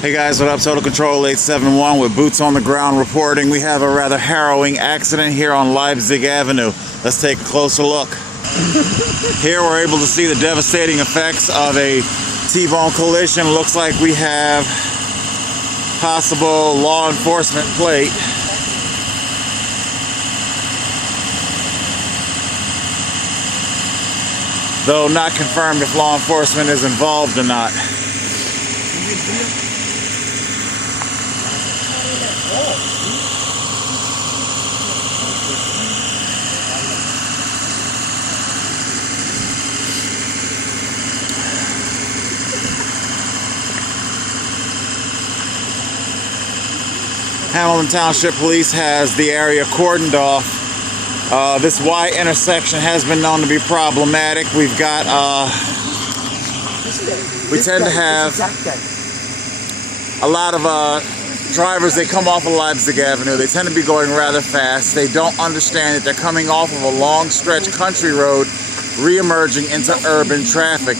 Hey guys, what up? Total Control 871 with boots on the ground reporting. We have a rather harrowing accident here on Leipzig Avenue. Let's take a closer look. Here we're able to see the devastating effects of a T-bone collision. Looks like we have possible law enforcement plate. Though not confirmed if law enforcement is involved or not. Hamilton Township Police has the area cordoned off. This Y intersection has been known to be problematic. We've got, we tend to have a lot of drivers. They come off of Leipzig Avenue. They tend to be going rather fast. They don't understand that they're coming off of a long stretch country road, re-emerging into urban traffic.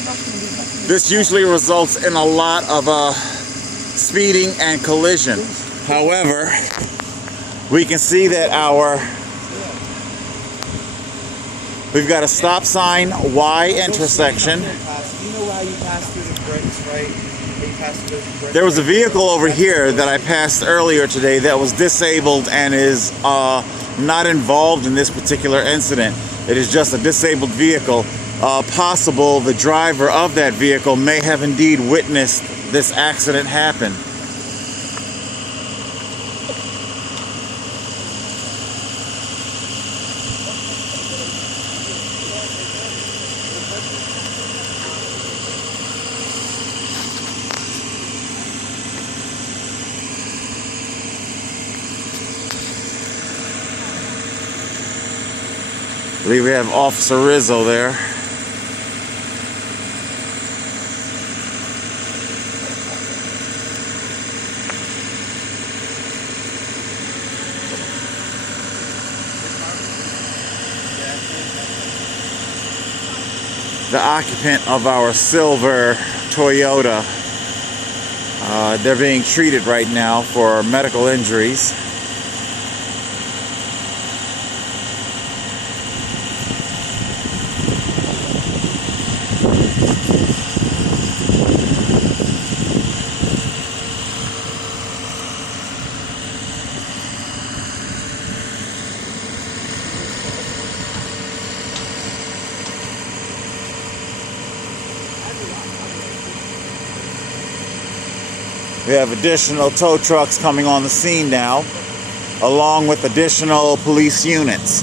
This usually results in a lot of speeding and collision. However, we can see that we've got a stop sign, Y intersection. There was a vehicle over here that I passed earlier today that was disabled and is not involved in this particular incident. It is just a disabled vehicle. Possible the driver of that vehicle may have indeed witnessed this accident happen. I believe we have Officer Rizzo there. The occupant of our silver Toyota, they're being treated right now for medical injuries. We have additional tow trucks coming on the scene now, along with additional police units.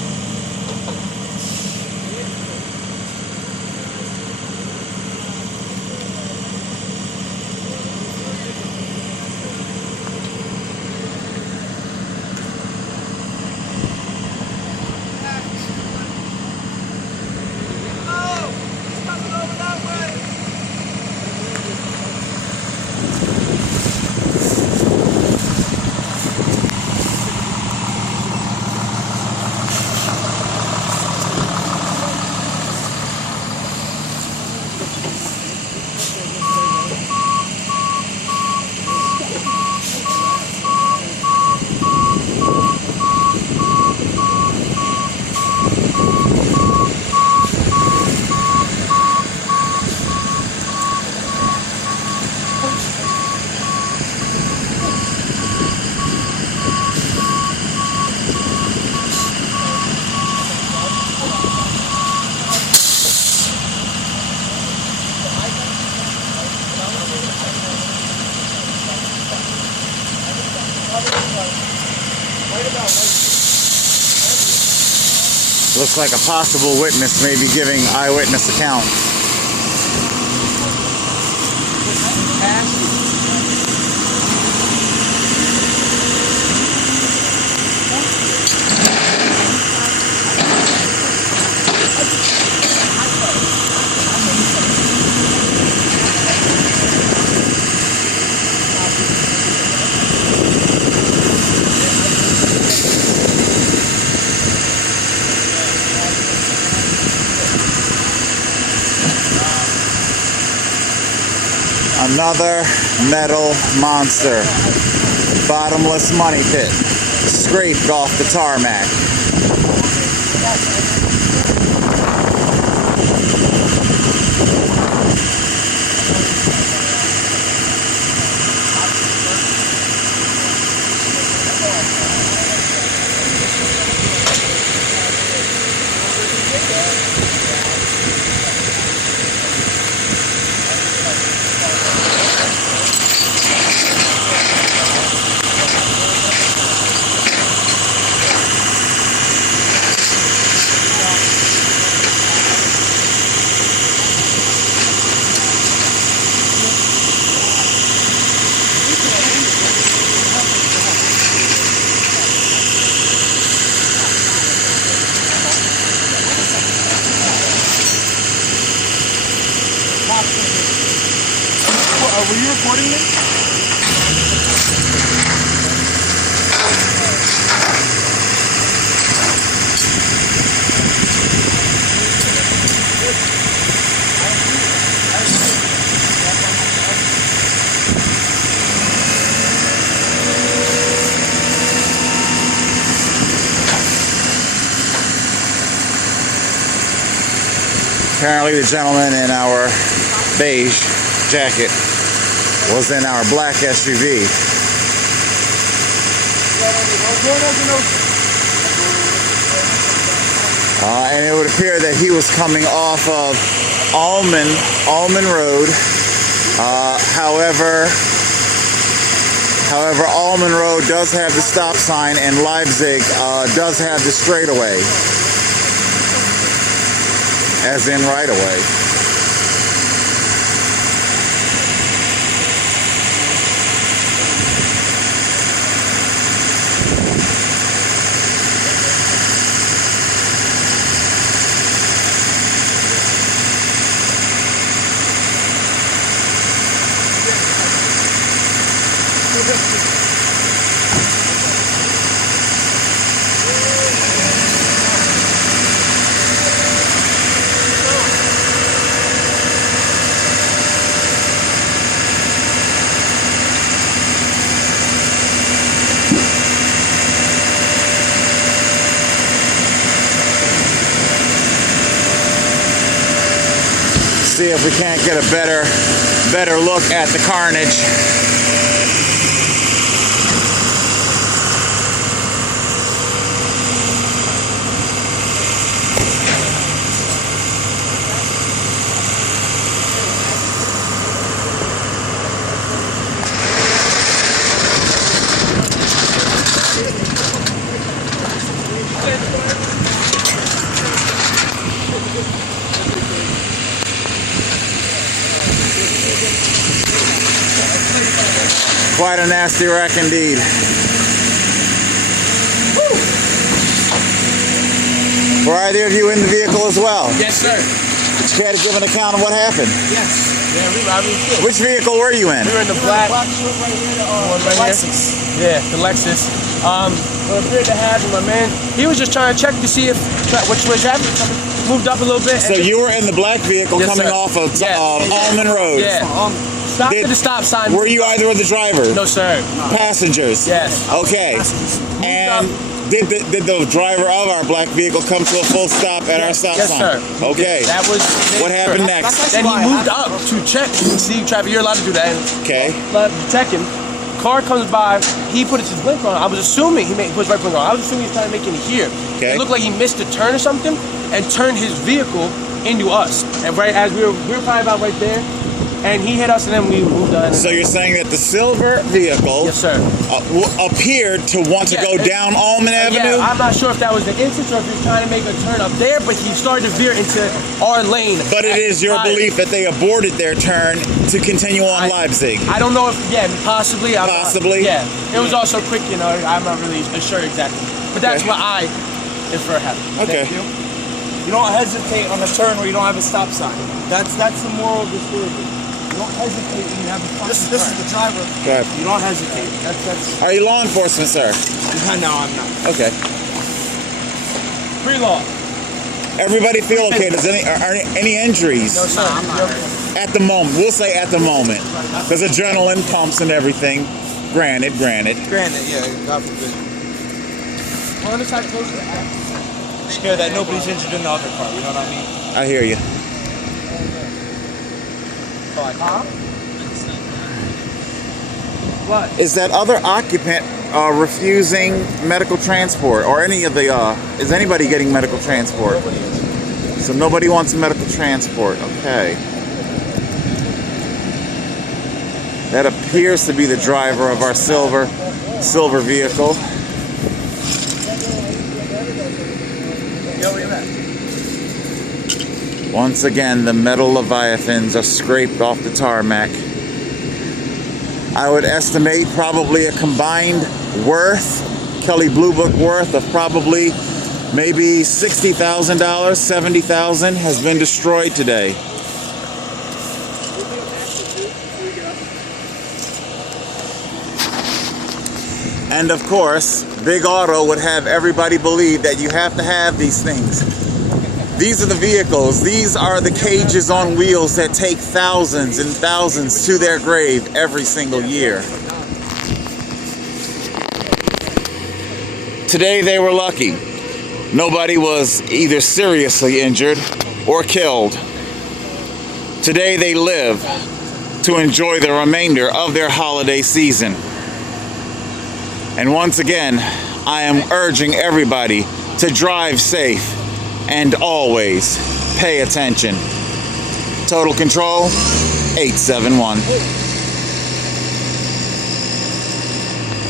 Looks like a possible witness may be giving eyewitness accounts. Another metal monster. Bottomless money pit. Scraped off the tarmac. Were you recording this? Apparently the gentleman in our beige jacket was in our black SUV. And it would appear that he was coming off of Almond Road. However, Almond Road does have the stop sign, and Leipzig does have the straightaway, as in right away. See if we can't get a better look at the carnage. Quite a nasty wreck indeed. Were either of you in the vehicle as well? Yes, sir. Did you care to give an account of what happened? Yes. Yeah, we did. Which vehicle were you in? We were in the black one right Lexus. Here. Yeah, the Lexus. What appeared to happen, my man, he was just trying to check to see if which traffic moved up a little bit. So you were in the black vehicle, yes, coming off of Almond Road. Yeah. Stopped at the stop sign. Were you either of the driver? No, sir. Passengers? Yes. Okay. And did the driver of our black vehicle come to a full stop at our stop sign? Yes, sir. Okay. That was. What happened next? Then he moved up to check. See, traffic, you're allowed to do that. Okay. But check him. Car comes by. He put his blinker on. I was assuming he put his right blinker on. I was assuming he was trying to make it here. Okay. It looked like he missed a turn or something and turned his vehicle into us. And right as we were probably about right there. And he hit us, and then we moved on. So you're saying that the silver vehicle, yes, sir, appeared to want to go down Almond Avenue? Yeah, I'm not sure if that was the instance or if he was trying to make a turn up there, but he started to veer into our lane. But it is your belief that they aborted their turn to continue on Leipzig? I don't know if, possibly. Possibly? Yeah. It was also quick, I'm not really sure exactly. But that's what I infer happened. Okay. Thank you. You don't hesitate on a turn where you don't have a stop sign. That's the moral of the story. You don't hesitate when you have a stop sign. This is the driver. Go ahead. You don't hesitate. That's. Are you law enforcement, sir? No, I'm not. Okay. Pre-law. Everybody feel okay? Does any injuries? No, sir. I'm not. At the moment, we'll say at the moment, because adrenaline pumps and everything. Granted. Granted, yeah, God forbid. Well, on the side closer. Scared that nobody's injured in the other car, you know what I mean? I hear you. Huh? What? Is that other occupant refusing medical transport, or any of the? Is anybody getting medical transport? So nobody wants medical transport. Okay. That appears to be the driver of our silver vehicle. Once again, the metal leviathans are scraped off the tarmac. I would estimate probably a combined worth, Kelley Blue Book worth of probably maybe $60,000, $70,000 has been destroyed today. And of course, Big Auto would have everybody believe that you have to have these things. These are the vehicles, these are the cages on wheels that take thousands and thousands to their grave every single year. Today they were lucky. Nobody was either seriously injured or killed. Today they live to enjoy the remainder of their holiday season. And once again, I am urging everybody to drive safe and always pay attention. Total Control 871.